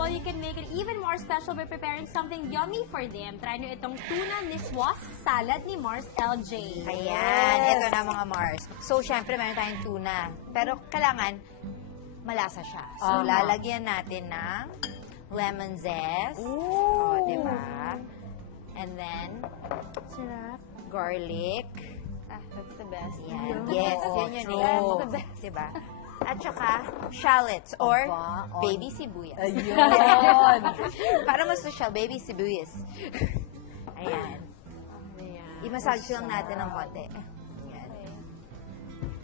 people, you can make it even more special by preparing something yummy for them. Try nyo itong tuna niswas salad ni Mars LJ. Ayan, ito na mga Mars. So, syempre, meron tayong tuna. Pero kailangan, malasa siya. So, lalagyan natin ng lemon zest. Ooh. O, diba? And then, Sarap. garlic. That's the best. Yan. Yes, yun yun. true. That's the best. Diba? At saka, shallots or baby sibuyas. Ayun. Para mas social, baby sibuyas. Ayan. I-massage lang natin ng konti. Ayan.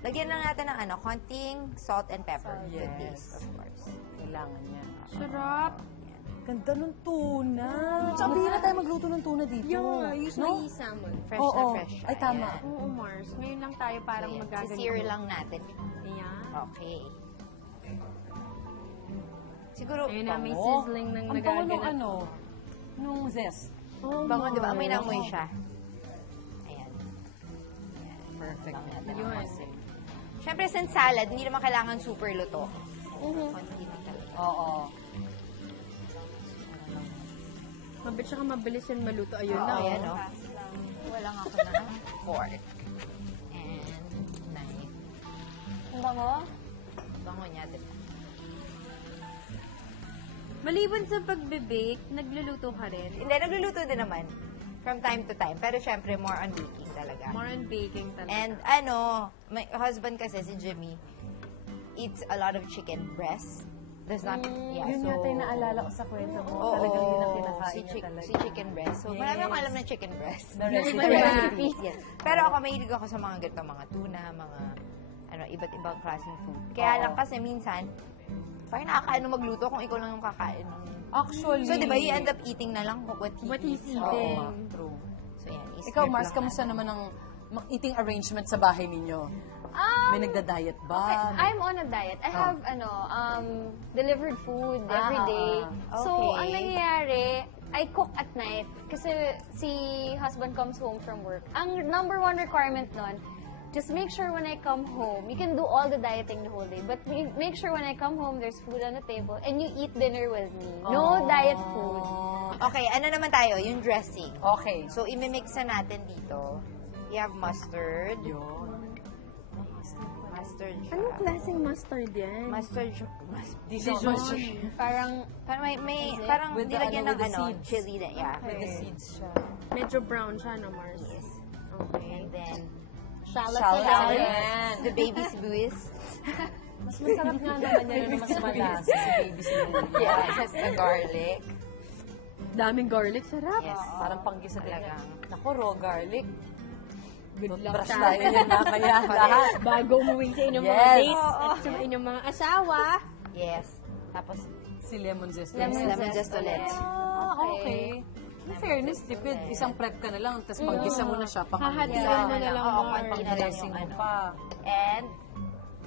Lagyan lang natin ng konting salt and pepper. Good taste, of course. Kailangan yan. Sarap. Ganda ng tuna. Tsaka bihira tayo magluto ng tuna dito. Usually salmon. Fresh na fresh siya. Ay, tama. Ayan. Oo, Mars. Ngayon lang tayo parang Ayan. magaganito. Sisir lang natin. Ayan. Okay. Siguro, Ayun na, may bango. sizzling ng Ang bango nung nagaganap. nung zest. Bango, di ba? Amoy na amoy siya. Ayan. Perfect. Lang natin ang Yun. konti. Siyempre, since salad, hindi naman kailangan super luto. Konti lang talaga. Oo. Mabilis siya mabilis yan maluto. Ayun na. Ayan, no? Walang ako na fork. And knife. Ang bango? Bango niya, di ba? Maliban sa pagbe-bake, nagluluto ka rin. Hindi, nagluluto din naman. From time to time. Pero syempre, more on baking talaga. More on baking talaga. And my husband kasi, si Jimmy, eats a lot of chicken breast. Does not, yeah, Yun so... yata yung naalala ko sa kwento mo. Oo, Talagang yun ang kinakain niya talaga. si chicken breast. So, marami akong alam ng chicken breast. The recipe. The recipes, yes. Pero ako, mahilig ako sa mga ganito, mga tuna, mga, iba't ibang klaseng food. Kaya lang kasi minsan, parang nakakaano magluto kung ikaw lang yung kakain. Actually. So, di ba, you end up eating na lang what he's eats. eating. Oo. True. So, yan. Ikaw, Mars, kamusta naman ang eating arrangement sa bahay ninyo? May nagda-diet ba? I'm on a diet. I have, delivered food every day. So, Okay. ang nangyayari, I cook at night. Kasi si husband comes home from work. Ang number one requirement nun, just make sure when I come home, you can do all the dieting the whole day, but make sure when I come home, there's food on the table, and you eat dinner with me. No diet food. Okay, ano naman tayo? Yung dressing. Okay. So, imimix na natin dito. You have mustard. Yun. Mustard siya. Anong klaseng mustard yan? Mustard siya. Dijon. Parang, Parang parang With the nilagyan ng with the seeds. chili na, yeah. With the seeds siya. Medyo brown siya, no, Mars? Yes. Okay. And then, Shallot. the baby sibuyas. Mas masarap nga naman yan yung mas malasa sa baby sibuyas. Yes, the garlic. Daming garlic. Sarap. Yes. Parang panggisa din. Talagang. Naku, raw garlic. Good luck Brush sa tayo yun na kaya lahat. Bago umuwi sa inyong mga Yes. dates at sa inyong mga asawa. Yes. Tapos, Si lemon zest. lemon zest ulit. Ah, okay. In fairness, tipid. Isang prep ka na lang, tapos paggisa mo na siya, Hahatian mo na lang, Oo, Mars. konti na lang dressing yung mo pa. And,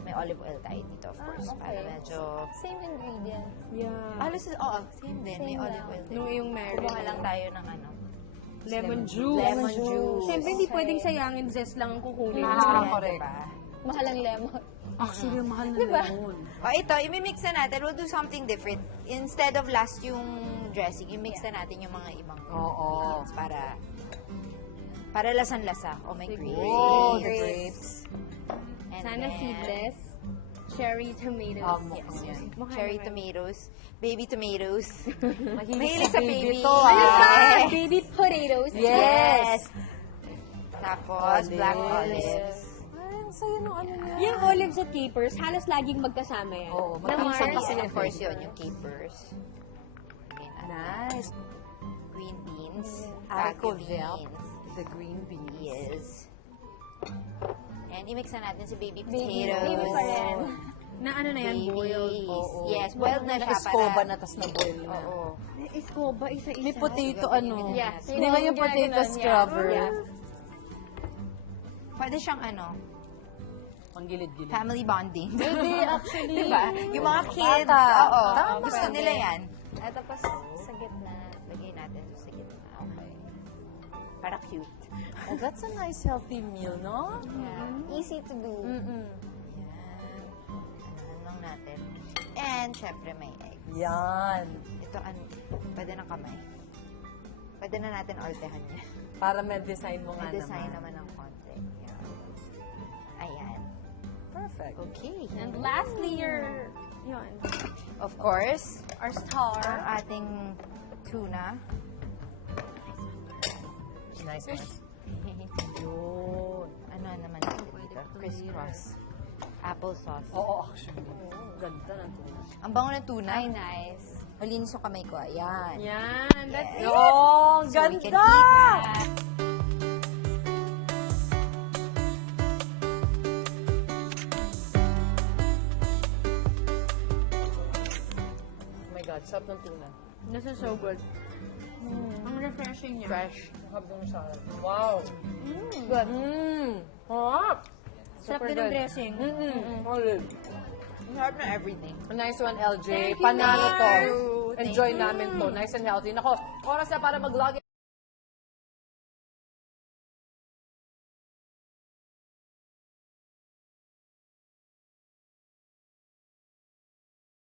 may olive oil tayo dito, of course. Para medyo... same ingredients. Yeah. Alas, same din. May olive oil din. Nung yung meron. Kumuha lang tayo ng Lemon juice. lemon juice. Siyempre, hindi pwedeng sayangin. Zest lang ang kukunin. Ah, Ayan, correct. diba? Mahal ang lemon. Actually, mahal na lemon. O ito, imimix na natin. We'll do something different. Instead of last yung dressing, imix na natin yung mga ibang Oo. ingredients para lasan-lasa. Oh, may grapes. Oh, the grapes. And Sana then, seedless. Cherry tomatoes. Yes, Yes. Mukha cherry naman. tomatoes, baby tomatoes. Mahilig sa baby to, Ano ah. pa? Baby potatoes. Yes! Tapos, Olives. black olives. Ay, ang saya nung ano niya. Yung olives at capers, halos laging magkasama yan. Oo, Na magpinsan Mars. kasi And yung of course yun, yung capers. Nice. Green beans. Haricot Khaki vert. beans. The green beans. Yes. And i-mix na natin si baby potatoes. Baby pa rin. Na ano na yan, boiled. Oo. Yes, boiled na siya Escoba para... na, tas na-boil na. Oo. Escoba, isa-isa. May potato, ano? Yeah. Hindi nga yung potato scrubber. Yeah. Pwede siyang Panggilid-gilid. family bonding. Pwede, actually. Diba? Yung mga kids, Bata. oo. Tama. Gusto nila yan. At tapos, sa gitna. Lagay natin sa gitna. Okay. Para cute. Oh, that's a nice healthy meal, no? Yeah. Easy to do. Yan. Ano lang natin. And, syempre, may eggs. Yan. Ito, pwede ng kamay. Pwede na natin altehan niya. Para may design mo nga May design naman. naman ng konti. Yan. Ayan. Perfect. Okay. And lastly, yun, Of course, our star. ang ating tuna. Nice one. Yun. Ano naman ito dito? Crisscross. Applesauce. Oo, actually. Ganda ng tuna. Ang bango ng tuna. Ay, nice. Malinis yung kamay ko. Ayan. Yan, that's Yes. it. Oh, So we can ganda! eat that. Oh my God, sarap ng tuna. This is so good. Ang refreshing niya. Fresh. Habang salad. Wow. Good. Sarap. Sarap din ng dressing. Solid. Sarap na everything. Nice one, LJ. Thank you, Panalo to. Mars. Enjoy namin to. Nice and healthy. Nako, oras na para mag-log